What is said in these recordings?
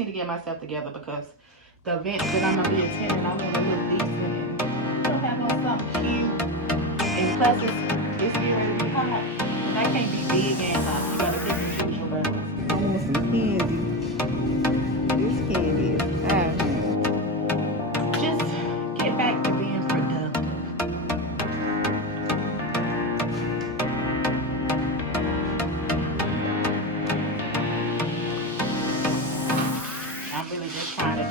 need to get myself together because the event that I'm gonna be attending, I want to look decent and still have on something cute. And plus, it's getting ready to be hot. And I can't be big and hot. You gotta pick and choose your battles. I want some candy. This candy is just get back to being productive. I'm really just trying to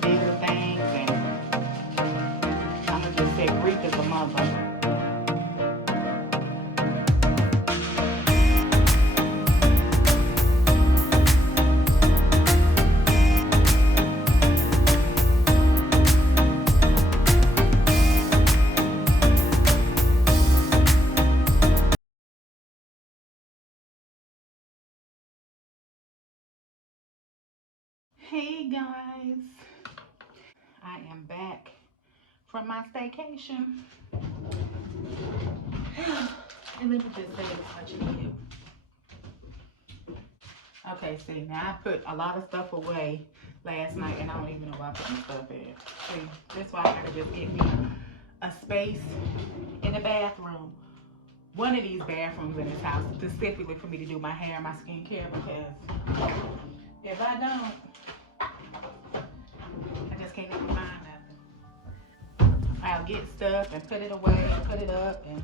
build things, and I'm gonna just say grief is a mother. Hey guys, I am back from my staycation. And let me just say this much again. Okay, see, now I put a lot of stuff away last night and I don't even know why I put my stuff in. See, that's why I gotta just get me a space in the bathroom. One of these bathrooms in this house specifically for me to do my hair and my skincare, because if I don't, I just can't even find nothing. I'll get stuff and put it away, put it up, and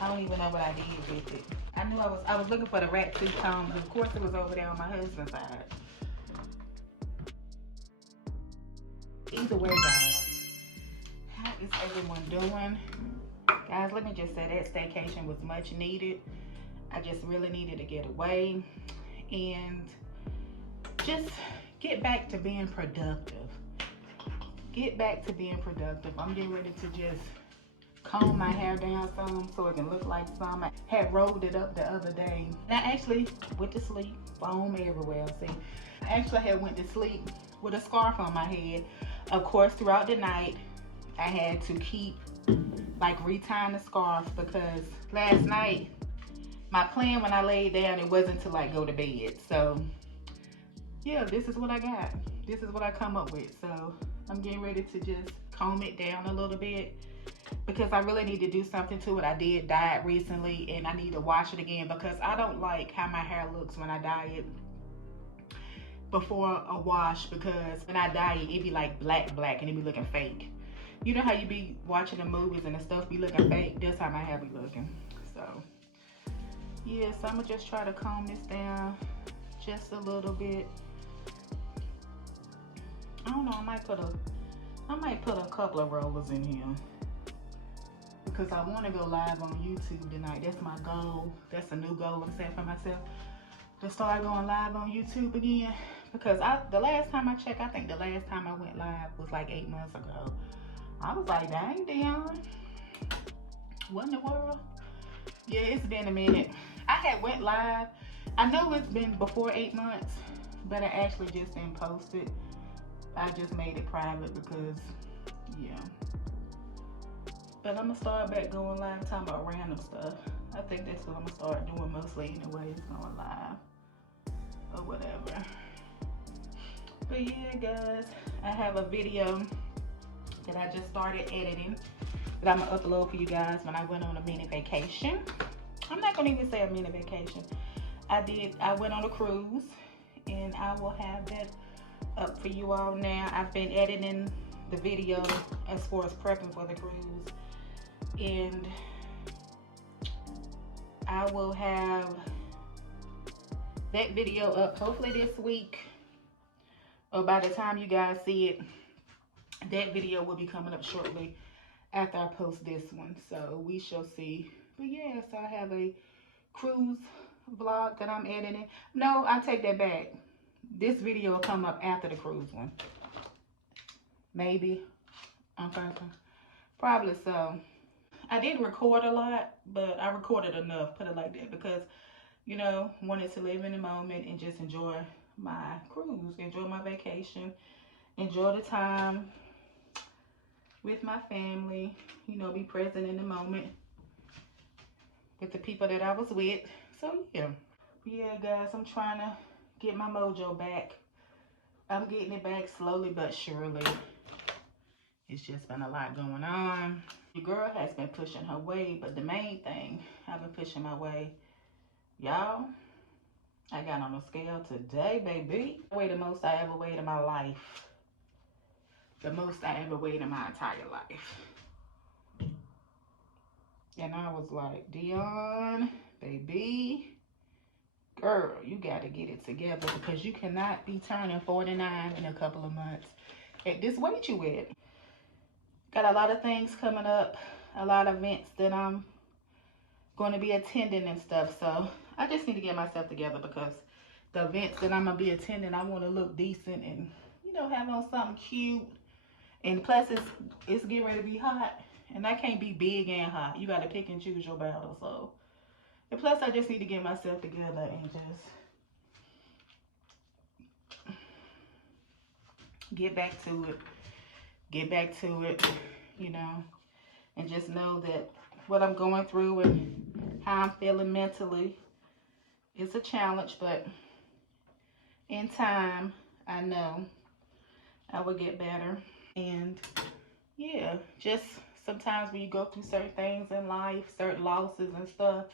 I don't even know what I did with it. I knew I was looking for the rat tooth comb, but of course it was over there on my husband's side. Either way, guys, how is everyone doing? Guys, let me just say that staycation was much needed. I just really needed to get away and just get back to being productive. Get back to being productive. I'm getting ready to just comb my hair down some so it can look like some. I had rolled it up the other day. And I actually went to sleep, foam everywhere. See, I actually had went to sleep with a scarf on my head. Of course, throughout the night, I had to keep like retying the scarf because last night, my plan when I laid down, it wasn't to like go to bed. So yeah, this is what I got. This is what I come up with. So I'm getting ready to just comb it down a little bit because I really need to do something to it. I did dye it recently and I need to wash it again because I don't like how my hair looks when I dye it before a wash, because when I dye it, it be like black and it be looking fake. You know how you be watching the movies and the stuff be looking fake? That's how my hair be looking. So yeah, so I'm gonna just try to comb this down just a little bit. I don't know, I might put a couple of rollers in here because I want to go live on YouTube tonight. That's my goal. That's a new goal I'm setting for myself, to start going live on YouTube again. Because the last time I checked, I think the last time I went live was like 8 months ago. I was like, dang, Dionne, what in the world? Yeah, it's been a minute. I had went live. I know it's been before 8 months, but I actually just didn't post it. I just made it private because, yeah. But I'm gonna start back going live talking about random stuff. I think that's what I'm gonna start doing mostly anyway, is going live or whatever. But yeah, guys, I have a video that I just started editing that I'm gonna upload for you guys when I went on a mini vacation. I'm not gonna even say a mini vacation. I went on a cruise, and I will have that up for you all now. I've been editing the video as far as prepping for the cruise, and I will have that video up hopefully this week, or by the time you guys see it, that video will be coming up shortly after I post this one, so we shall see. But yeah, so I have a cruise vlog that I'm editing. No, I take that back. This video will come up after the cruise one. Maybe. I'm thinking. Probably so. I didn't record a lot, but I recorded enough, put it like that, because, you know, wanted to live in the moment and just enjoy my cruise, enjoy my vacation, enjoy the time with my family, you know, be present in the moment with the people that I was with. So yeah, guys, I'm trying to get my mojo back I'm getting it back slowly but surely. It's just been a lot going on. Your girl has been pushing her weight, but the main thing, I've been pushing my weight. Y'all, I got on a scale today, baby. I weighed the most I ever weighed in my life. The most I ever weighed in my entire life. And I was like, Dionne, baby, girl, you got to get it together because you cannot be turning 49 in a couple of months at this weight you at. Got a lot of things coming up, a lot of events that I'm going to be attending and stuff. So I just need to get myself together because the events that I'm going to be attending, I want to look decent and, you know, have on something cute. And plus, it's getting ready to be hot. And I can't be big and hot. You got to pick and choose your battle. So, and plus, I just need to get myself together and just get back to it. Get back to it, you know. And just know that what I'm going through and how I'm feeling mentally is a challenge. But in time, I know I will get better. And, yeah, just sometimes when you go through certain things in life, certain losses and stuff,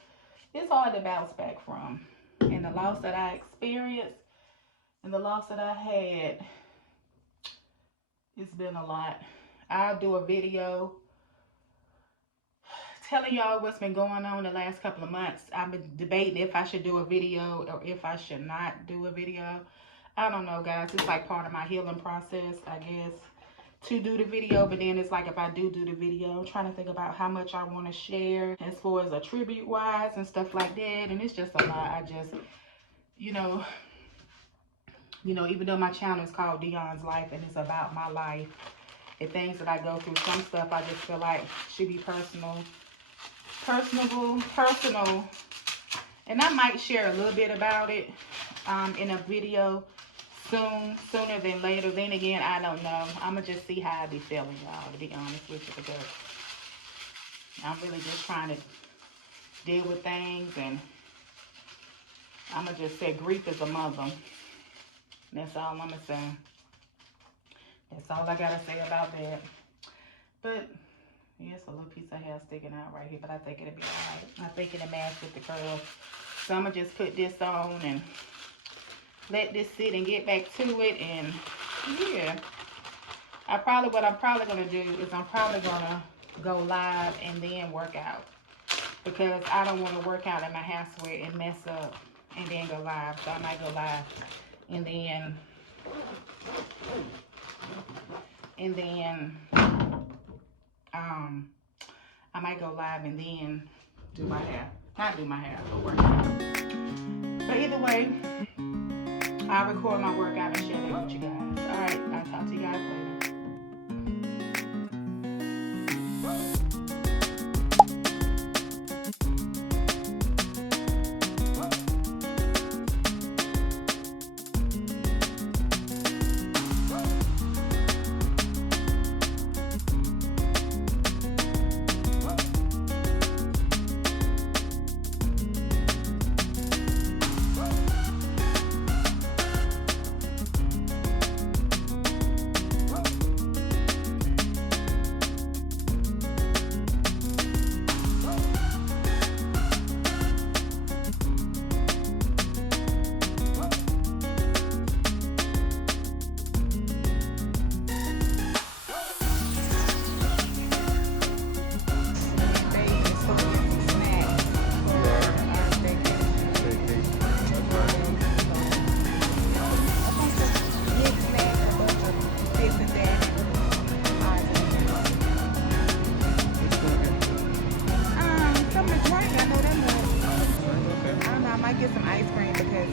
it's hard to bounce back from. And the loss that I experienced and the loss that I had, it's been a lot. I'll do a video telling y'all what's been going on the last couple of months. I've been debating if I should do a video or if I should not do a video. I don't know, guys. It's like part of my healing process, I guess, to do the video. But then it's like if I do the video, I'm trying to think about how much I want to share as far as a tribute wise and stuff like that. And it's just a lot. I just, you know, even though my channel is called Dionne's Life and it's about my life, the things that I go through, some stuff I just feel like should be personal. And I might share a little bit about it in a video sooner than later. Then again, I don't know. I'm going to just see how I be feeling, y'all, to be honest with you, because I'm really just trying to deal with things, and I'm going to just say grief is a mother. That's all I'm going to say. That's all I got to say about that. But, yeah, it's a little piece of hair sticking out right here, but I think it'll be all right. I think it'll match with the curls. So I'm going to just put this on and let this sit and get back to it. And, yeah, what I'm probably going to do is I'm probably going to go live and then work out. Because I don't want to work out in my house where it mess up and then go live. So I might go live and then I might go live and then do my hair. Not do my hair, but work out. But either way, I'll record my workout and share that with you guys. Alright, I'll talk to you guys later. Get some ice cream because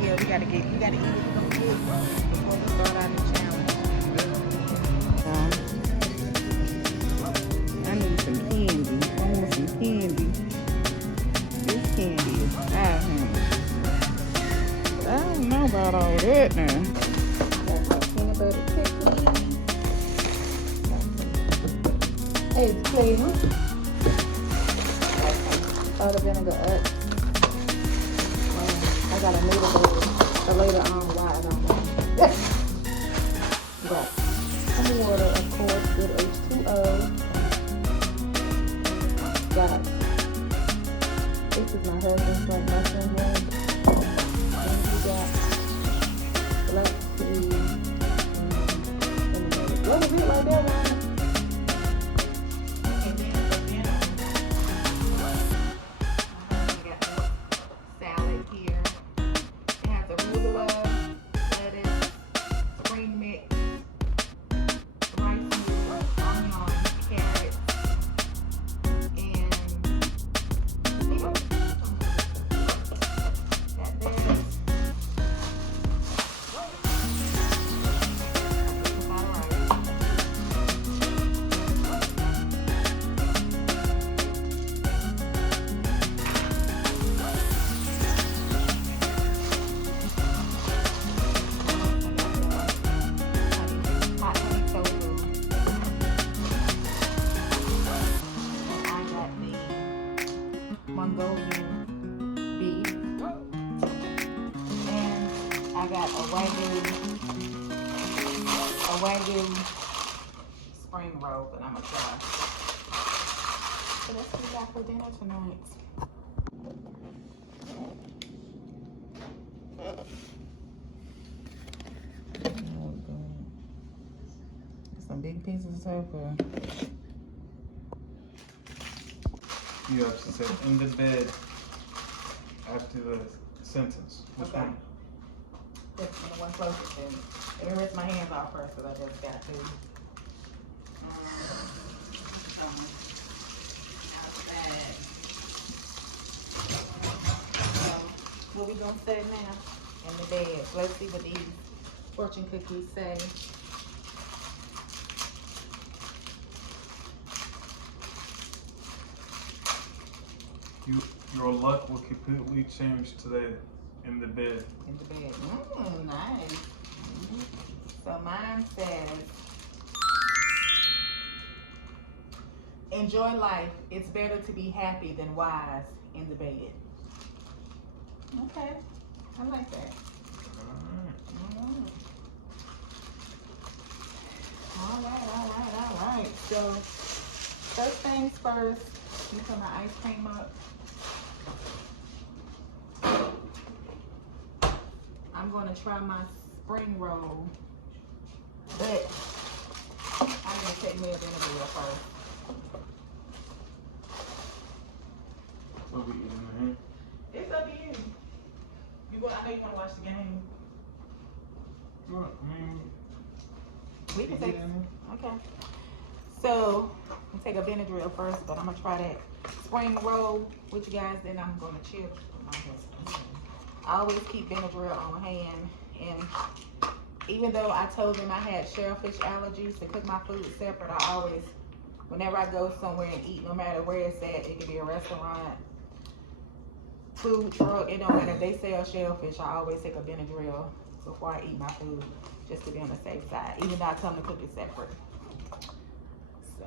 yeah, we gotta eat it before we start out the challenge. I need some candy. I want some candy. This candy is I don't know about all that now. Got some peanut butter cookies. Hey, Clayton. All the vinegar up. I got a noodle bowl, so later on, why I don't know. got a Wagyu spring roll that I'm gonna try. So that's what we got for dinner tonight. Some big pieces of paper. You have to say in the bed after the sentence. Which Okay. one? This one, the one closest to me. Let me rinse my hands off first because I just got to. Outside. So, what we gonna say now? In the bed. Let's see what these fortune cookies say. Your luck will completely change today in the bed. In the bed. Nice. So mine says, enjoy life. It's better to be happy than wise in the bed. Okay. I like that. All right. So, first things first, let me put my ice cream up. I'm going to try my spring roll, but I'm going to take me a vinegar first. What we eating here? It's up to you. I know you want to watch the game. We can take. Okay. So we'll take a Benadryl first, but I'm gonna try that spring roll with you guys. Then I'm gonna chill. I always keep Benadryl on hand, and even though I told them I had shellfish allergies to cook my food separate, I always, whenever I go somewhere and eat, no matter where it's at, it could be a restaurant, food truck, it don't matter if they sell shellfish, I always take a Benadryl before I eat my food, just to be on the safe side, even though I tell them to cook it separate. So.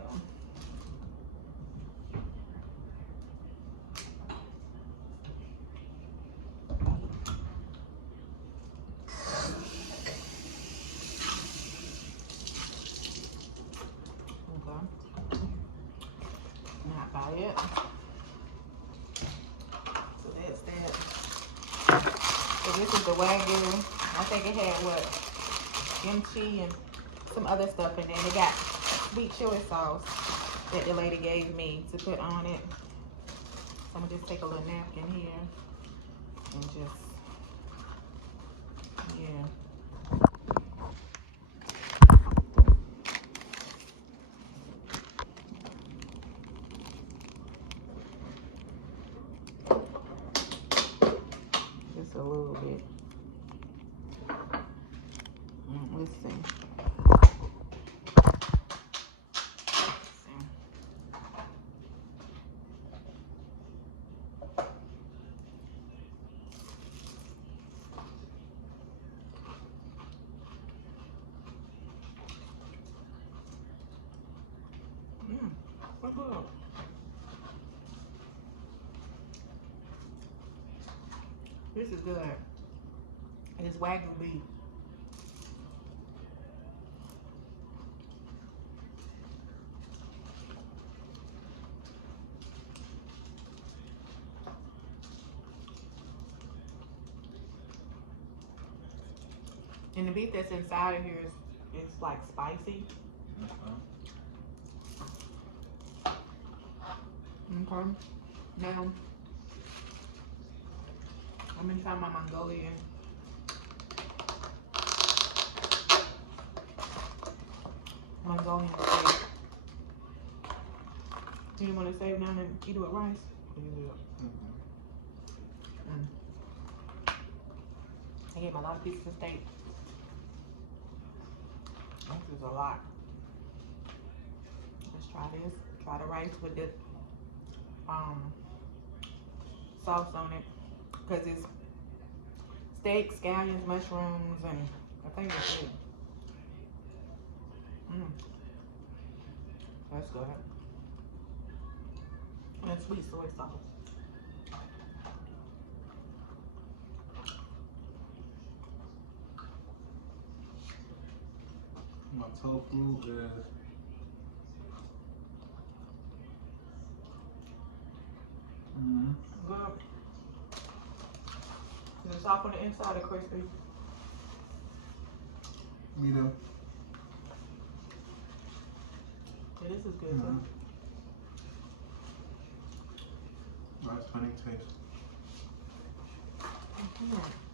Okay. Not by it. So that's that. So this is the Wagyu. I think it had what? Kimchi and some other stuff in there. They got sweet chili sauce that the lady gave me to put on it. So I'm gonna just take a little napkin here and just, yeah. Just a little bit. Let's see. This is good. It's Wagyu beef. And the beef that's inside of here is like spicy. Okay. Now, I'm gonna try my Mongolian. Steak. Do you want to save down and eat it with rice? Or you will? I gave him a lot of pieces of steak. This is a lot. Let's try this. Try the rice with the sauce on it, because it's steak, scallions, mushrooms, and I think it's good. That's good. And sweet soy sauce. My tofu is Good. Is it soft on the inside or crispy? medium. Yeah, this is good too. Nice honey taste. Mhm.